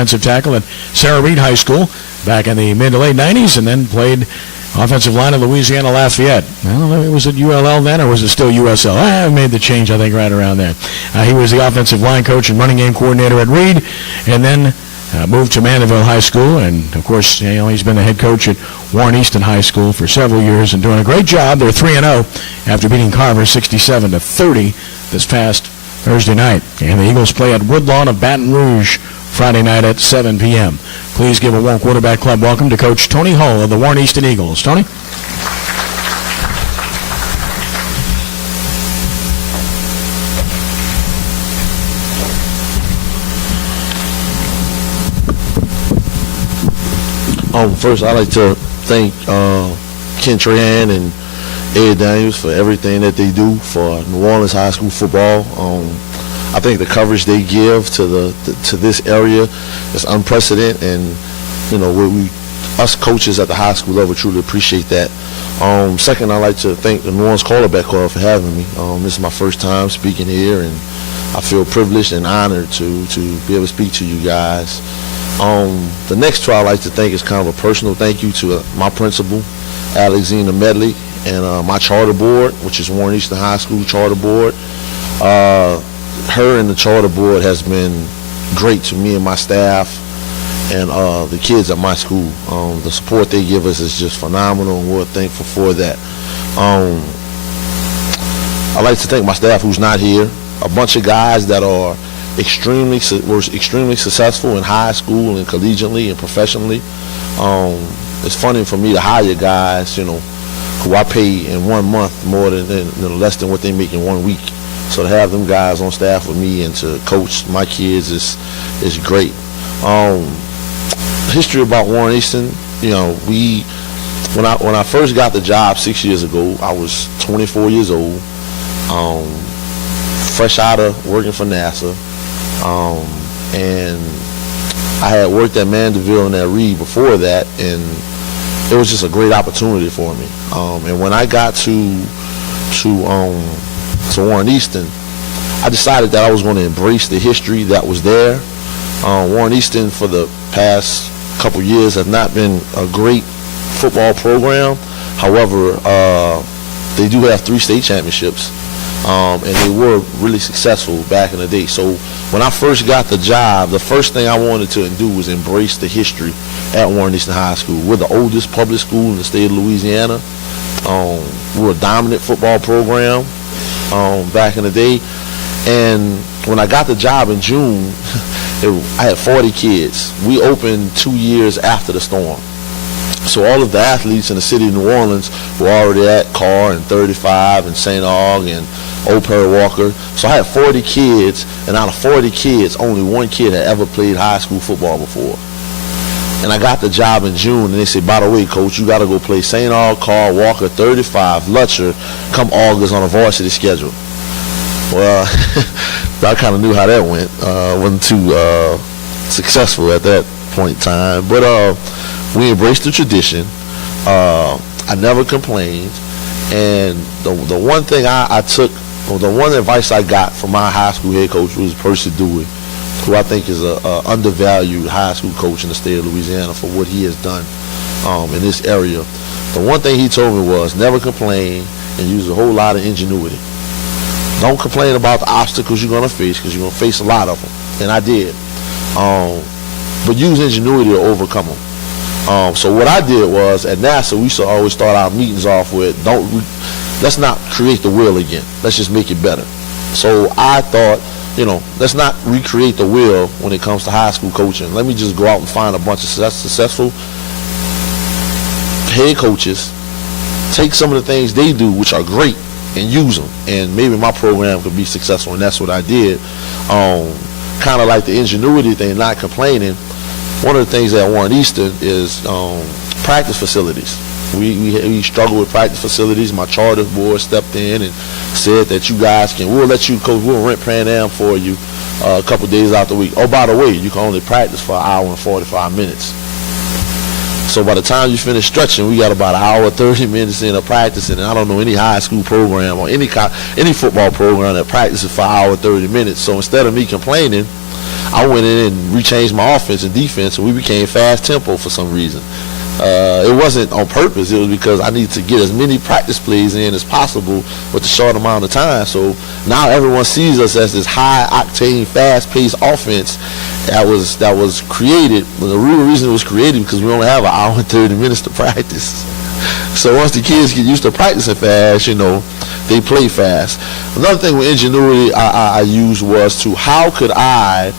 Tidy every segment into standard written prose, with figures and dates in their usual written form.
Offensive tackle at Sarah Reed High School back in the mid to late 90s, and then played offensive line at Louisiana-Lafayette. I don't know, was it ULL then, or was it still USL? I made the change, I think, right around there. He was the offensive line coach and running game coordinator at Reed, and then moved to Mandeville High School, and of course, he's been the head coach at Warren Easton High School for several years and doing a great job. They're 3-0 after beating Carver 67-30 this past Thursday night. And the Eagles play at Woodlawn of Baton Rouge Friday night at 7 p.m. Please give a Warren Quarterback Club welcome to Coach Tony Hull of the Warren Easton Eagles. Tony? First, I'd like to thank Ken Trahan and Ed Daniels for everything that they do for New Orleans high school football. I think the coverage they give to this area is unprecedented, and us coaches at the high school level truly appreciate that. Second, I'd like to thank the New Orleans Quarterback Club for having me. This is my first time speaking here, and I feel privileged and honored to be able to speak to you guys. The next two I'd like to thank is kind of a personal thank you to my principal, Alexina Medley, and my charter board, which is Warren Easton High School Charter Board. Her and the charter board has been great to me and my staff and the kids at my school. The support they give us is just phenomenal, and we're thankful for that. I'd like to thank my staff who's not here, a bunch of guys that are extremely successful in high school and collegiately and professionally. It's funny for me to hire guys, who I pay in 1 month more than less than what they make in 1 week. So to have them guys on staff with me and to coach my kids is great. History about Warren Easton, when I first got the job 6 years ago, I was 24 years old, fresh out of working for NASA. And I had worked at Mandeville and at Reed before that, and it was just a great opportunity for me. And when I got to Warren Easton, I decided that I was going to embrace the history that was there. Warren Easton for the past couple years has not been a great football program. However, they do have 3 state championships. And they were really successful back in the day. So when I first got the job, the first thing I wanted to do was embrace the history at Warren Easton High School. We're the oldest public school in the state of Louisiana. We're a dominant football program back in the day. And when I got the job in June, I had 40 kids. We opened 2 years after the storm. So all of the athletes in the city of New Orleans were already at Carr and 35 and St. Aug and Old Perry Walker. So I had 40 kids, and out of 40 kids, only 1 kid had ever played high school football before. And I got the job in June, and they said, by the way, Coach, you got to go play St. Aug, Carr, Walker, 35, Lutcher, come August on a varsity schedule. Well, I kind of knew how that went. Wasn't too successful at that point in time. But we embraced the tradition. I never complained. And the one thing I took, or the one advice I got from my high school head coach was Percy Dewey, who I think is a undervalued high school coach in the state of Louisiana for what he has done in this area. The one thing he told me was never complain and use a whole lot of ingenuity. Don't complain about the obstacles you're going to face, because you're going to face a lot of them. And I did. But use ingenuity to overcome them. So what I did was, at NASA, we used to always start our meetings off with, let's not create the wheel again. Let's just make it better. So I thought, let's not recreate the wheel when it comes to high school coaching. Let me just go out and find a bunch of successful head coaches, take some of the things they do, which are great, and use them. And maybe my program could be successful, and that's what I did. Kind of like the ingenuity thing, not complaining. One of the things at Warren Easton is practice facilities. We struggle with practice facilities. My charter board stepped in and said that you guys we'll let you coach, we'll rent Pan Am for you a couple days out the week. Oh, by the way, you can only practice for an hour and 45 minutes. So by the time you finish stretching, we got about an hour, 30 minutes in of practicing, and I don't know any high school program or any football program that practices for an hour, 30 minutes. So instead of me complaining, I went in and rechanged my offense and defense, and we became fast tempo for some reason. It wasn't on purpose. It was because I needed to get as many practice plays in as possible with the short amount of time. So now everyone sees us as this high-octane, fast-paced offense that was created. Well, the real reason it was created because we only have an hour and 30 minutes to practice. So once the kids get used to practicing fast, they play fast. Another thing with ingenuity I used was to how could I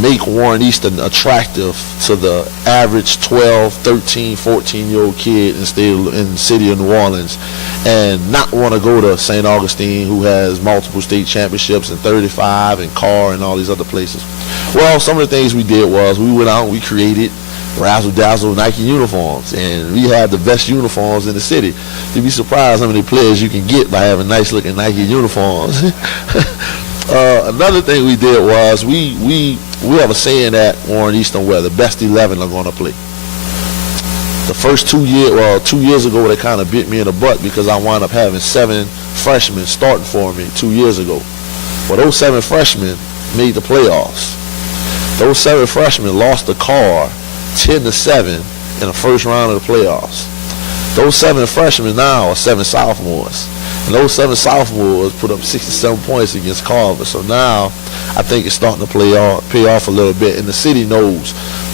make Warren Easton attractive to the average 12, 13, 14-year-old kid in the city of New Orleans and not want to go to St. Augustine, who has multiple state championships and 35 and Carr and all these other places. Well, some of the things we did was we went out and we created razzle-dazzle Nike uniforms, and we had the best uniforms in the city. You'd be surprised how many players you can get by having nice-looking Nike uniforms. Another thing we did was we have a saying at Warren Easton where the best 11 are going to play. The first 2 years ago, they kind of bit me in the butt because I wound up having 7 freshmen starting for me 2 years ago. Well, those 7 freshmen made the playoffs. Those 7 freshmen lost the Carr 10-7 in the first round of the playoffs. Those 7 freshmen now are 7 sophomores. And those 7 sophomores put up 67 points against Carver. So now I think it's starting to pay off a little bit. And the city knows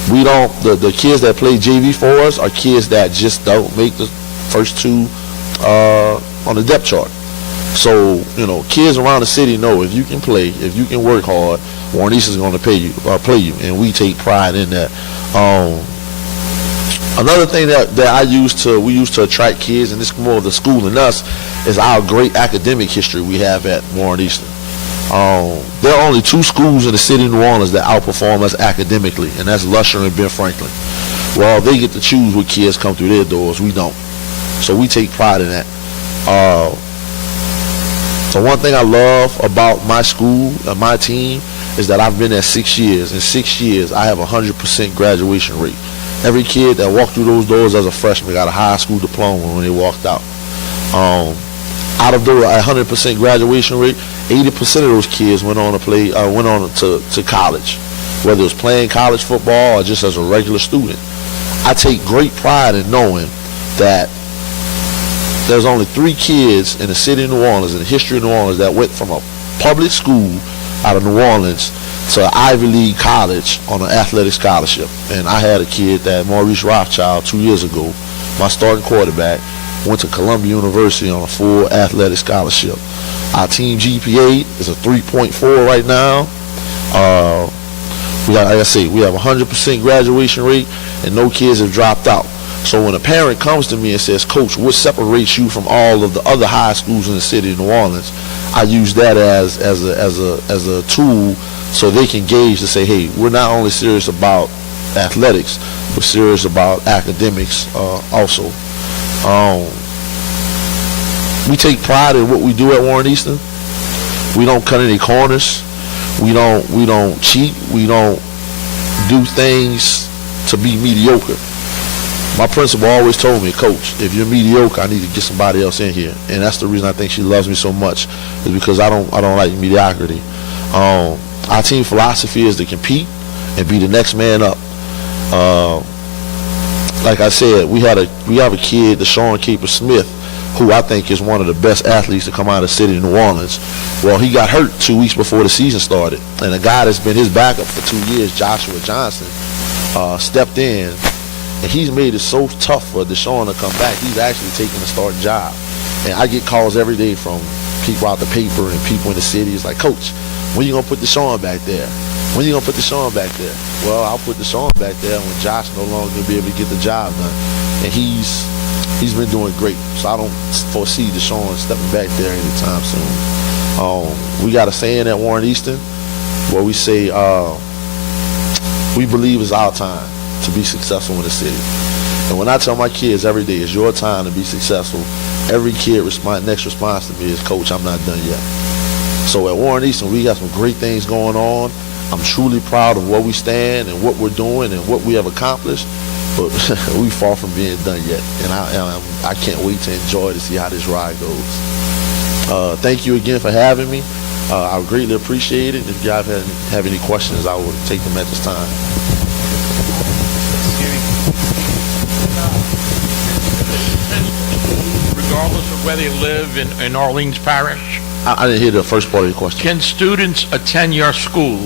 the kids that play JV for us are kids that just don't make the first 2 on the depth chart. So, kids around the city know if you can play, if you can work hard, Warren Easton's going to play you. And we take pride in that. Another thing that we use to attract kids, and this is more of the school than us, is our great academic history we have at Warren Easton. There are only 2 schools in the city of New Orleans that outperform us academically, and that's Lusher and Ben Franklin. Well, they get to choose what kids come through their doors. We don't. So we take pride in that. So one thing I love about my school and my team is that I've been there 6 years. In 6 years, I have a 100% graduation rate. Every kid that walked through those doors as a freshman got a high school diploma when they walked out. Out of the 100% graduation rate, 80% of those kids went on to college, whether it was playing college football or just as a regular student. I take great pride in knowing that there's only 3 kids in the city of New Orleans, in the history of New Orleans, that went from a public school out of New Orleans to Ivy League college on an athletic scholarship. And I had a kid, that Maurice Rothschild, 2 years ago, my starting quarterback, went to Columbia University on a full athletic scholarship. Our team GPA is a 3.4 right now. Like I say, we have a 100% graduation rate, and no kids have dropped out. So when a parent comes to me and says, "Coach, what separates you from all of the other high schools in the city of New Orleans?" I use that as a tool so they can gauge to say, "Hey, we're not only serious about athletics, we're serious about academics also." We take pride in what we do at Warren Easton. We don't cut any corners. We don't cheat. We don't do things to be mediocre. My principal always told me, "Coach, if you're mediocre, I need to get somebody else in here." And that's the reason I think she loves me so much, is because I don't like mediocrity. Our team philosophy is to compete and be the next man up. Like I said, we have a kid, Deshaun Caper Smith, who I think is one of the best athletes to come out of the city of New Orleans. Well, he got hurt 2 weeks before the season started, and a guy that's been his backup for 2 years, Joshua Johnson, stepped in, and he's made it so tough for Deshaun to come back. He's actually taking a starting job. And I get calls every day from people out the paper and people in the city. It's like, "Coach, when you going to put Deshaun back there? When you going to put Deshaun back there?" Well, I'll put Deshaun back there when Josh no longer going to be able to get the job done. And he's been doing great. So I don't foresee Deshaun stepping back there anytime soon. We got a saying at Warren Easton where we say, we believe it's our time to be successful in the city. And when I tell my kids every day, "It's your time to be successful," every kid next response to me is, "Coach, I'm not done yet." So at Warren Easton, we got some great things going on. I'm truly proud of where we stand and what we're doing and what we have accomplished. But we far from being done yet. And I can't wait to enjoy to see how this ride goes. Thank you again for having me. I would greatly appreciate it. If you guys have any questions, I will take them at this time. Regardless of whether you live in Orleans Parish? I didn't hear the first part of your question. Can students attend your school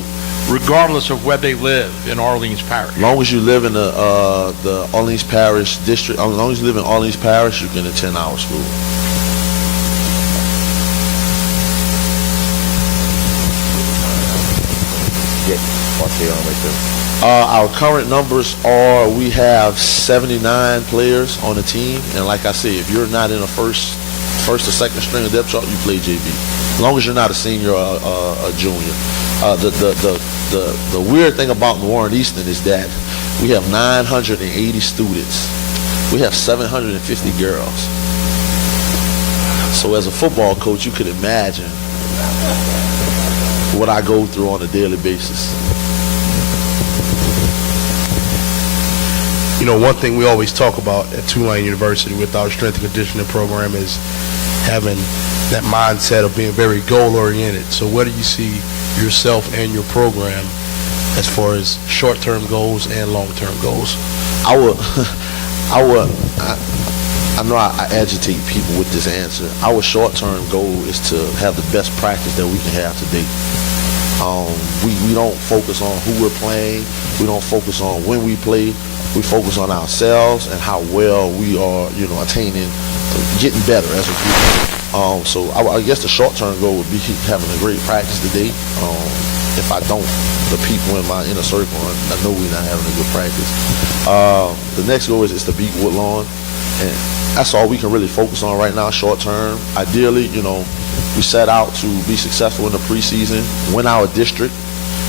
regardless of where they live in Orleans Parish? As long as you live in the Orleans Parish district, as long as you live in Orleans Parish, you can attend our school. Our current numbers are, we have 79 players on the team, and like I said, if you're not in a first or second string of depth chart, you play JV. As long as you're not a senior or a junior. The weird thing about Warren Easton is that we have 980 students. We have 750 girls. So as a football coach, you could imagine what I go through on a daily basis. You know, one thing we always talk about at Tulane University with our strength and conditioning program is having that mindset of being very goal-oriented. So where do you see yourself and your program as far as short-term goals and long-term goals? I know I agitate people with this answer. Our short-term goal is to have the best practice that we can have today. We don't focus on who we're playing. We don't focus on when we play. We focus on ourselves and how well we are, attaining, getting better as a group. So I guess the short-term goal would be having a great practice today. If I don't, the people in my inner circle, I know we're not having a good practice. The next goal is to beat Woodlawn, and that's all we can really focus on right now, short-term. Ideally, we set out to be successful in the preseason, win our district,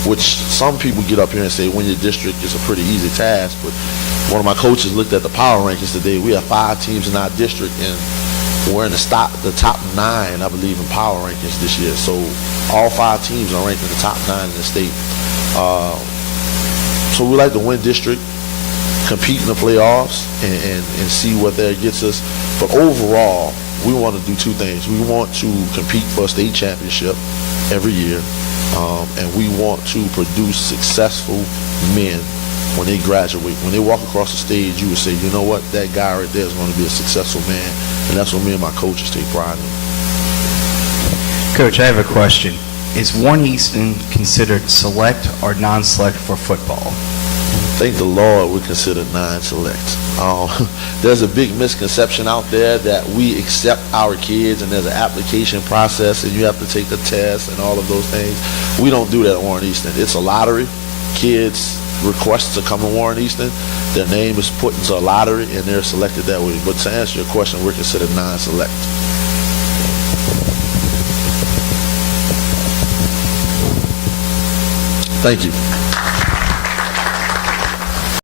which some people get up here and say win your district is a pretty easy task, but one of my coaches looked at the power rankings today. We have 5 teams in our district, and we're in the top 9, I believe, in power rankings this year. So all 5 teams are ranked in the top 9 in the state. So we like to win district, compete in the playoffs, and see what there gets us. But overall, we want to do 2 things. We want to compete for a state championship every year, and we want to produce successful men when they graduate. When they walk across the stage, you would say, you know what, that guy right there is going to be a successful man, and that's what me and my coaches take pride in. Coach, I have a question. Is one Easton considered select or non-select for football? Thank the Lord we consider non-select. There's a big misconception out there that we accept our kids and there's an application process and you have to take a test and all of those things. We don't do that at Warren Easton. It's a lottery. Kids request to come to Warren Easton. Their name is put into a lottery and they're selected that way. But to answer your question, we're considered non-select. Thank you.